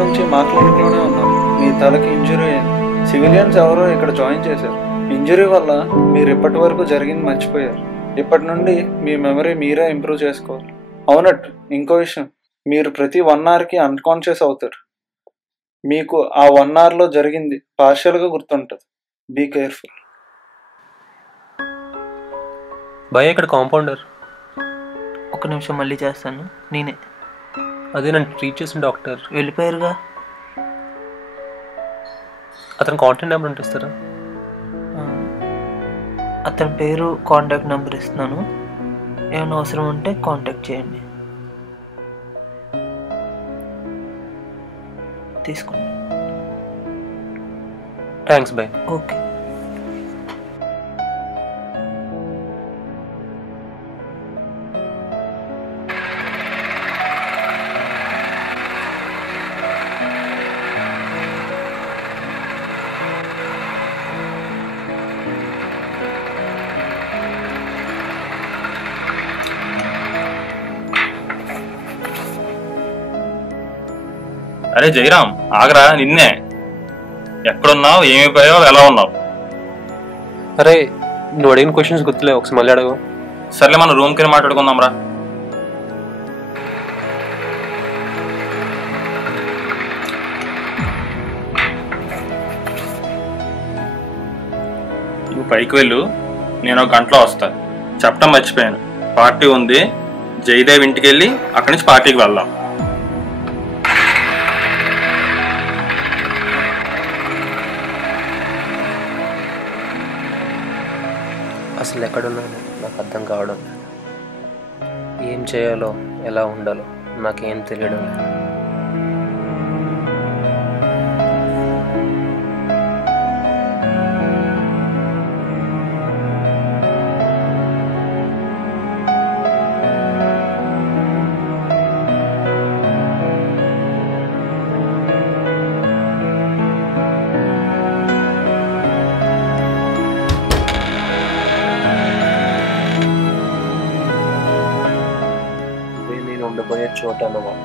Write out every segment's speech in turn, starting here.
నుంచి మా క్లినిక్లోనే ఉన్నారు. మీ తలకి ఇంజురీ అయింది. సివిలియన్స్ ఎవరో ఇక్కడ జాయిన్ చేశారు. ఇంజురీ వల్ల మీరు ఇప్పటి వరకు జరిగింది మర్చిపోయారు. ఇప్పటి నుండి మీ మెమరీ మీరే ఇంప్రూవ్ చేసుకోవాలి. అవునట్టు ఇంకో విషయం, మీరు ప్రతి 1 అవర్కి అన్కాన్షియస్ అవుతారు. మీకు ఆ 1 అవర్లో జరిగింది పార్షియల్గా గుర్తుంటుంది. Be careful. భయ ఇక్కడ కాంపౌండర్. ఒక నిమిషం మళ్ళీ చేస్తాను. నేనే. అదే నన్ను ట్రీట్ చేసిన డాక్టర్ వెళ్ళిపోయారుగా. అతను కాంటాక్ట్ నెంబర్ ఉంటే ఇస్తారా? అతని పేరు, కాంటాక్ట్ నెంబర్ ఇస్తున్నాను. ఏమైనా అవసరం ఉంటే కాంటాక్ట్ చేయండి. తీసుకోండి. థ్యాంక్స్ భయ్. ఓకే. అరే జయరామ్, ఆగరా. నిన్నే. ఎక్కడున్నావు, ఏమైపోయావు, ఎలా ఉన్నావు? అరే నువ్వు అడిగిన క్వశ్చన్స్ గుర్తులే, ఒకసారి మళ్ళీ అడగవు. సర్లే, మన రూమ్కి వెళ్ళి మాట్లాడుకుందాం రా. నువ్వు పైకి వెళ్ళు, నేను 1 గంటలో వస్తా. చెప్పడం మర్చిపోయాను, పార్టీ ఉంది. జయదేవ్ ఇంటికి వెళ్ళి అక్కడి నుంచి పార్టీకి వెళ్దాం. అసలు ఎక్కడున్నాను నాకు అర్థం కావడం లేదు. ఏం చేయాలో, ఎలా ఉండాలో నాకేం తెలియడం లేదు. ఉండబోయే చోట అన్నమాట.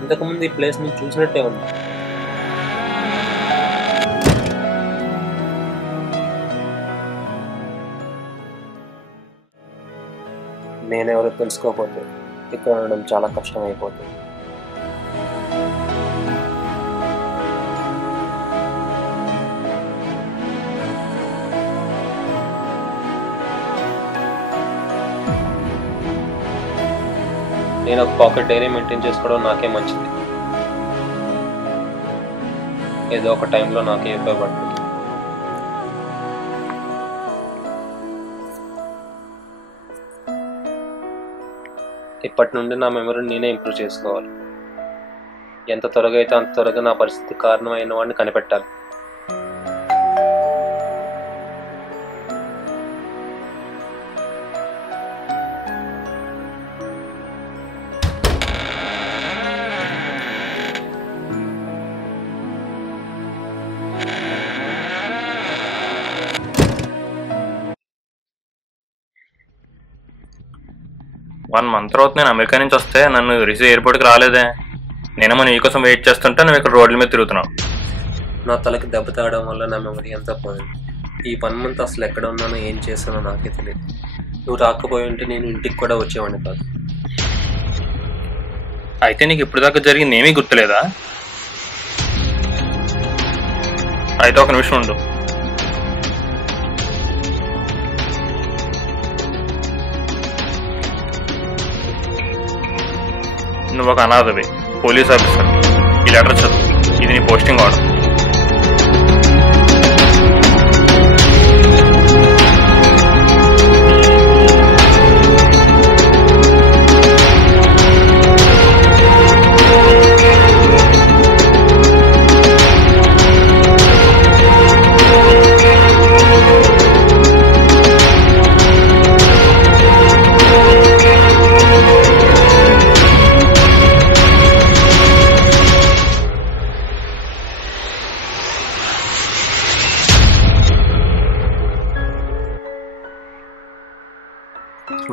ఇంతకుముందు ఈ ప్లేస్ నేను చూసినట్టే ఉంది. నేనెవరో తెలుసుకోకపోతే ఇక్కడ ఉండడం చాలా కష్టం అయిపోతుంది. నేను ఒక పాకెట్ డైరీ మెయింటైన్ చేసుకోవడం నాకే మంచిది. ఏదో ఒక టైంలో నాకే ఉపయోగపడుతుంది. ఇప్పటి నుండి నా మెమరీని నేనే ఇంప్రూవ్ చేసుకోవాలి. ఎంత త్వరగా అయితే అంత త్వరగా నా పరిస్థితి కారణమైన వాడిని కనిపెట్టాలి. వన్ మంత్ తర్వాత నేను అమెరికా నుంచి వస్తే నన్ను రిసీవ్ ఎయిర్పోర్ట్కి రాలేదే. నేనేమో నీ కోసం వెయిట్ చేస్తుంటే నువ్వు ఇక్కడ రోడ్ల మీద తిరుగుతున్నావు. నా తలకి దెబ్బ తాగడం వల్ల నా మెమరీ అంతా పోయింది. ఈ 1 మంత్ అసలు ఎక్కడ ఉన్నానో ఏం చేస్తానో నాకే తెలియదు. నువ్వు రాకపోయి ఉంటే నేను ఇంటికి కూడా వచ్చేవాడిని కాదు. అయితే నీకు ఇప్పుడు దాకా జరిగింది ఏమీ గుర్తులేదా? అయితే ఒక నిమిషం ఉండు. నువ్వు ఒక అనాథవి, పోలీస్ ఆఫీసర్. ఈ లెటర్ చదువు, ఇది నీ పోస్టింగ్ ఆర్డర్.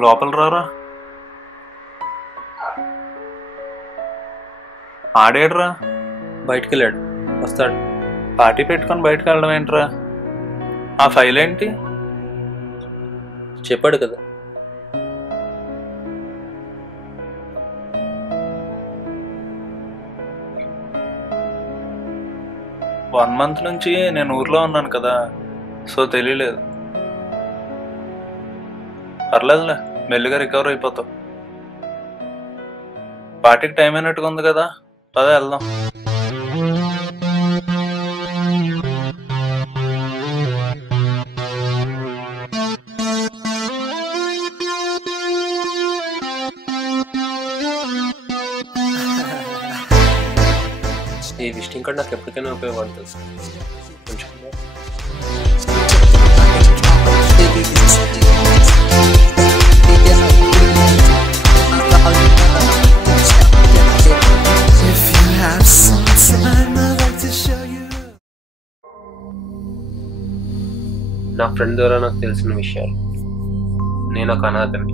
లోపల రారా. ఆడేడ్రా? బయటికి వెళ్ళాడు, వస్తాడు. పార్టీ పెట్టుకొని బయటకు వెళ్ళడం ఏంట్రా? ఆ ఫైల్ ఏంటి? చెప్పాడు కదా. వన్ మంత్ నుంచి నేను ఊర్లో ఉన్నాను కదా, సో తెలియలేదు. పర్లేదులే, మెల్లిగా రికవర్ అయిపోతావు. పార్టీకి టైం అయినట్టుగా ఉంది కదా, పద వెళ్దాం. ఈ విజిటింగ్ కార్డ్ నాకు ఎప్పటికైనా ఉపయోగపడుతుంది. కొంచెం నా ఫ్రెండ్ ద్వారా నాకు తెలిసిన విషయాలు. నేను ఒక అనాథని.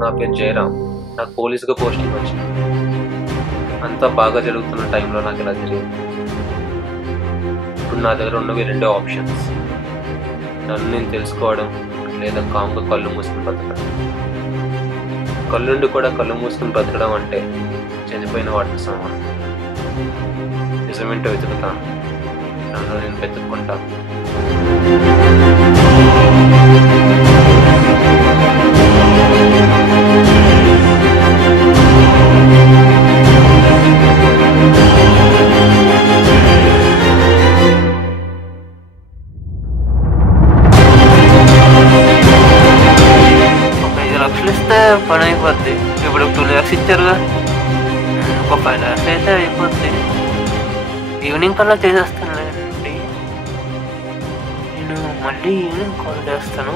నా పేరు జయరామ్. నాకు పోలీసుగా పోస్టింగ్ వచ్చింది. అంతా బాగా జరుగుతున్న టైంలో నాకు ఇలా జరిగింది. ఇప్పుడు నా దగ్గర ఉన్నవి రెండే ఆప్షన్స్: నన్ను నేను తెలుసుకోవడం, లేదా కామ్గా కళ్ళు మూసుకుని బతకడం. కళ్ళుండి కూడా కళ్ళు మూసుకుని బతకడం అంటే చనిపోయిన వాటికి సమానం. నిజమేంటో వెతుకుతాను, నన్ను నేను వెతుక్కుంటాను. ఒక 5 లక్షలు ఇస్తే పని అయిపోద్ది. ఇప్పుడు 2 lakhs ఇచ్చారుగా, ఒక 5 lakhs అయితే అయిపోద్ది. ఈవినింగ్ కల్లా చేసేస్తాను లేదండి. నేను మళ్ళీ ఈవినింగ్ కాల్ చేస్తాను.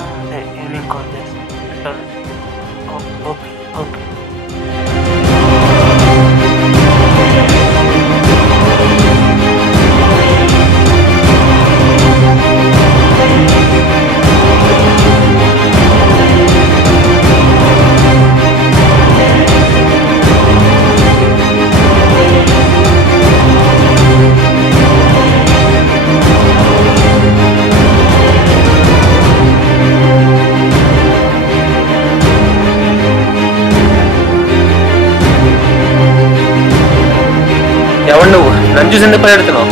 అదే ఈవినింగ్ కాల్ చేస్తాను. Okay okay. ఎవరు నువ్వు? నన్ను చూసి ఎందుకు పరిగెడుతున్నావు?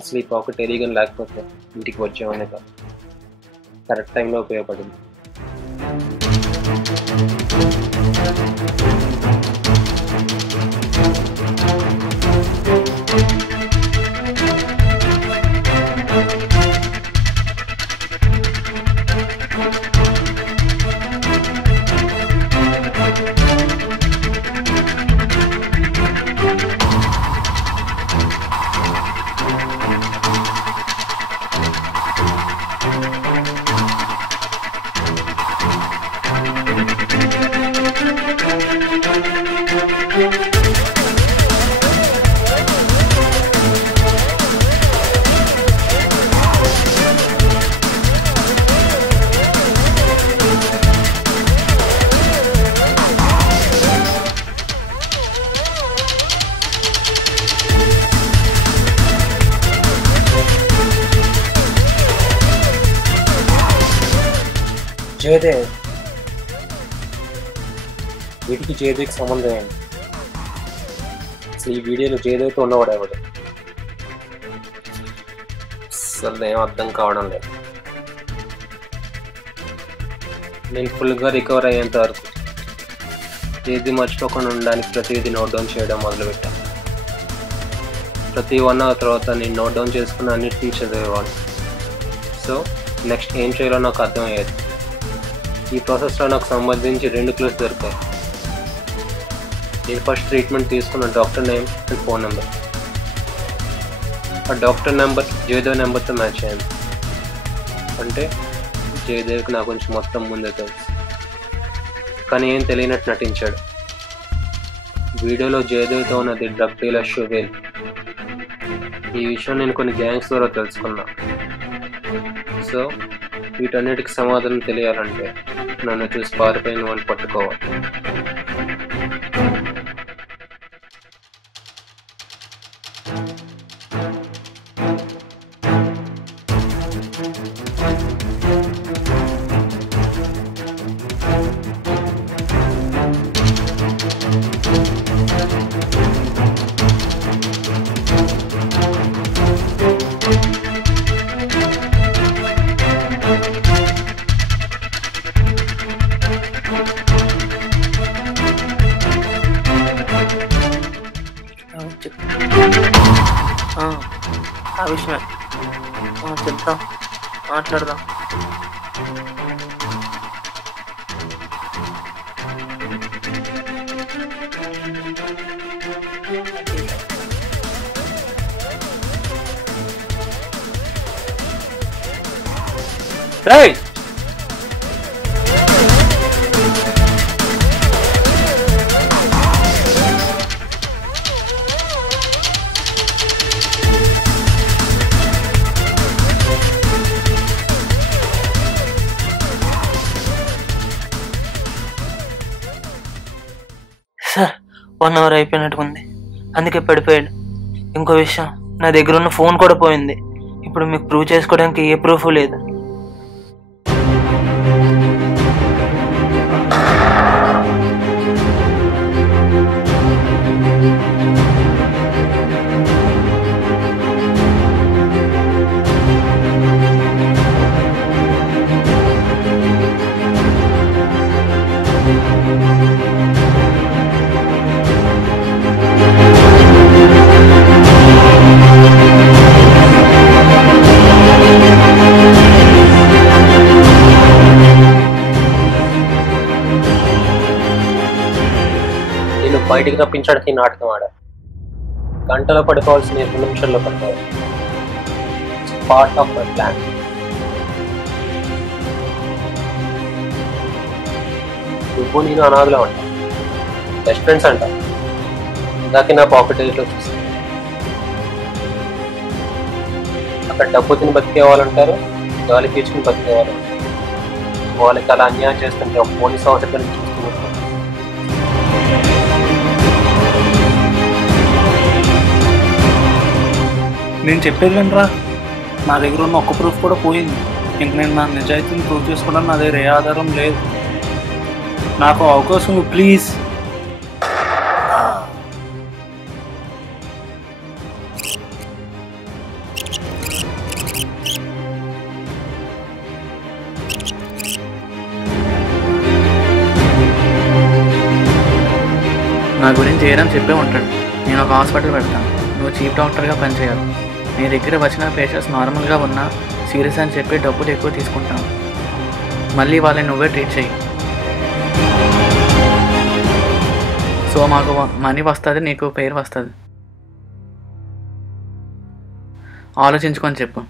అసలు ఈ పాకెట్ ఎలిగన్ లేకపోతే ఇంటికి వచ్చేవానే కాదు. కరెక్ట్ టైంలో ఉపయోగపడింది. జయదేవ్, వీటికి జయదేవ్కి సంబంధం ఏంటి? అసలు ఈ వీడియోలో జయదేవ్తో ఉన్నవాడు ఎవడు? అసలు ఏం అర్థం కావడం లేదు. నేను ఫుల్గా రికవర్ అయ్యేంత వరకు ఏది మర్చిపోకుండా ఉండడానికి ప్రతిదీ నోట్ డౌన్ చేయడం మొదలుపెట్టాను. ప్రతి 1 hour తర్వాత నేను నోట్ డౌన్ చేసుకున్న అన్నిటినీ చదివేవాడు. సో నెక్స్ట్ ఏం చేయాలో నాకు అర్థమయ్యేది. ఈ ప్రాసెస్లో నాకు సంబంధించి 2 క్లూస్ దొరికాయి. నేను ఫస్ట్ ట్రీట్మెంట్ తీసుకున్న doctor name and phone number. ఆ డాక్టర్ నెంబర్ జయదేవ్ నెంబర్తో మ్యాచ్ అయింది. అంటే జయదేవ్కి నా గురించి మొత్తం ముందే తెలుసు, కానీ ఏం తెలియనట్టు నటించాడు. వీడియోలో జయదేవ్తో ఉన్నది డ్రగ్ డీలర్ షువేల్. ఈ విషయం నేను కొన్ని గ్యాంగ్స్ ద్వారా తెలుసుకున్నా. సో వీటన్నిటికి సమాధానం తెలియాలంటే నన్ను చూసి పారిపోయిన వాళ్ళు పట్టుకోవాలి. ఆ విషయమే చెప్తాం, మాట్లాడదాం. రేయ్, సార్ 1 అవర్ అయిపోయినట్టుకుంది, అందుకే పడిపోయాడు. ఇంకో విషయం, నా దగ్గర ఉన్న ఫోన్ కూడా పోయింది. ఇప్పుడు మీకు ప్రూవ్ చేసుకోవడానికి ఏ ప్రూఫ్ లేదు. నేను బయటికి తప్పించడానికి నాటకం ఆడాను. గంటలో పడుకోవాల్సిన 2 నిమిషాల్లో పడుకోవాలి. Part of my plan. నువ్వు నేను అనాథలో ఉంటా, బెస్ట్ ఫ్రెండ్స్ అంట. ఇందాకే నా పాకెట్ ఏజ్లో చూసి అక్కడ డబ్బు తిని బతికే వాళ్ళు ఉంటారు, గాలి పీల్చుకుని బతికే వాళ్ళు ఉంటారు. వాళ్ళకి అలా అన్యాయం చేస్తుంటే ఒక పోలీస్ ఆఫీసర్ చూస్తూ ఉంటాం. నేను చెప్పేది వినరా, నా దగ్గర ఉన్న ఒక్క ప్రూఫ్ కూడా పోయింది. ఇంక నేను నా నిజాయితీని ప్రూవ్ చేసుకోవడం నా దగ్గర ఏ ఆధారం లేదు. నాకు అవకాశం ప్లీజ్. నా గురించి ఏదని చెప్పే ఉంటాడు. నేను ఒక హాస్పిటల్ పెడతాను, నువ్వు చీఫ్ డాక్టర్గా పనిచేయాలి. నీ దగ్గర వచ్చిన పేషెంట్స్ నార్మల్గా ఉన్నా సీరియస్ అని చెప్పి డబ్బులు ఎక్కువ తీసుకుంటాను. మళ్ళీ వాళ్ళని నువ్వే ట్రీట్ చేయి. సో మాకు మనీ వస్తుంది, నీకు పేరు వస్తుంది. ఆలోచించుకొని చెప్పు.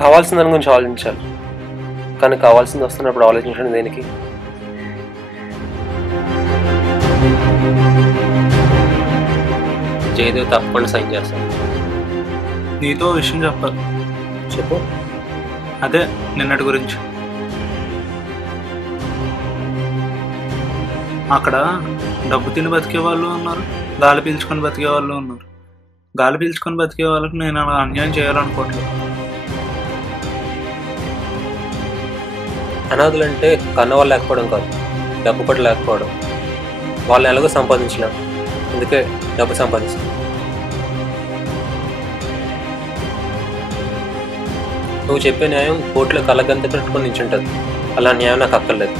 కావాల్సిన దాని గురించి ఆలోచించాలి, కానీ కావాల్సింది వస్తున్నప్పుడు ఆలోచించడం దేనికి? జయదేవ్ తప్పకుండా సైన్ చేస్తాను. నీతో విషయం చెప్పాలి. చెప్పు. అదే నిన్నటి గురించి. అక్కడ డబ్బు తిని బతికే వాళ్ళు ఉన్నారు, గాలి పీల్చుకొని బతికే వాళ్ళు ఉన్నారు. గాలి పీల్చుకొని బతికే వాళ్ళకి నేను అలా అన్యాయం చేయాలనుకోవట్లేదు. అనాథులు అంటే కన్నవాళ్ళు లేకపోవడం కాదు, డబ్బు కూడా లేకపోవడం. వాళ్ళని ఎలాగో సంపాదించలేం, అందుకే డబ్బు సంపాదిస్తాం. నువ్వు చెప్పే న్యాయం కోర్టులో కళ్ళగంత పెట్టుకొని నించుంటుంది. అలా న్యాయం నాకు అక్కర్లేదు.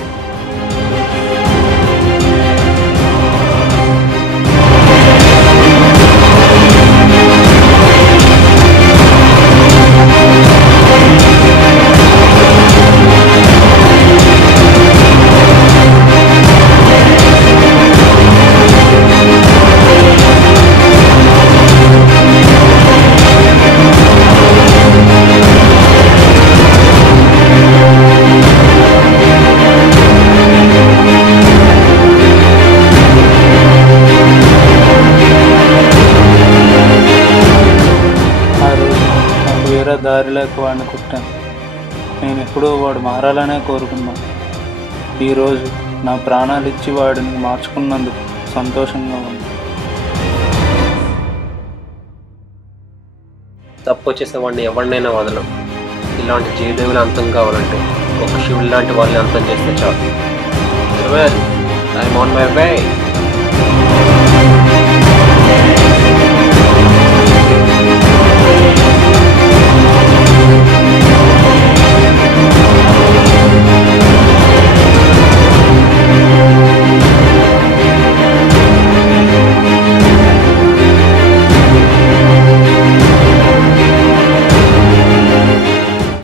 తట్టుకోలేక వాడిని కొట్టాను. నేను ఎప్పుడూ వాడు మారాలనే కోరుకున్నాను. ఈరోజు నా ప్రాణాలు ఇచ్చి వాడిని మార్చుకున్నందుకు సంతోషంగా ఉంది. తప్పు చేసేవాడిని ఎవరినైనా వదలం. ఇలాంటి జయదేవులు అంతం కావాలంటే ఒక శివుడు లాంటి వాళ్ళని అంతం చేస్తే చాలు. I'm on my way.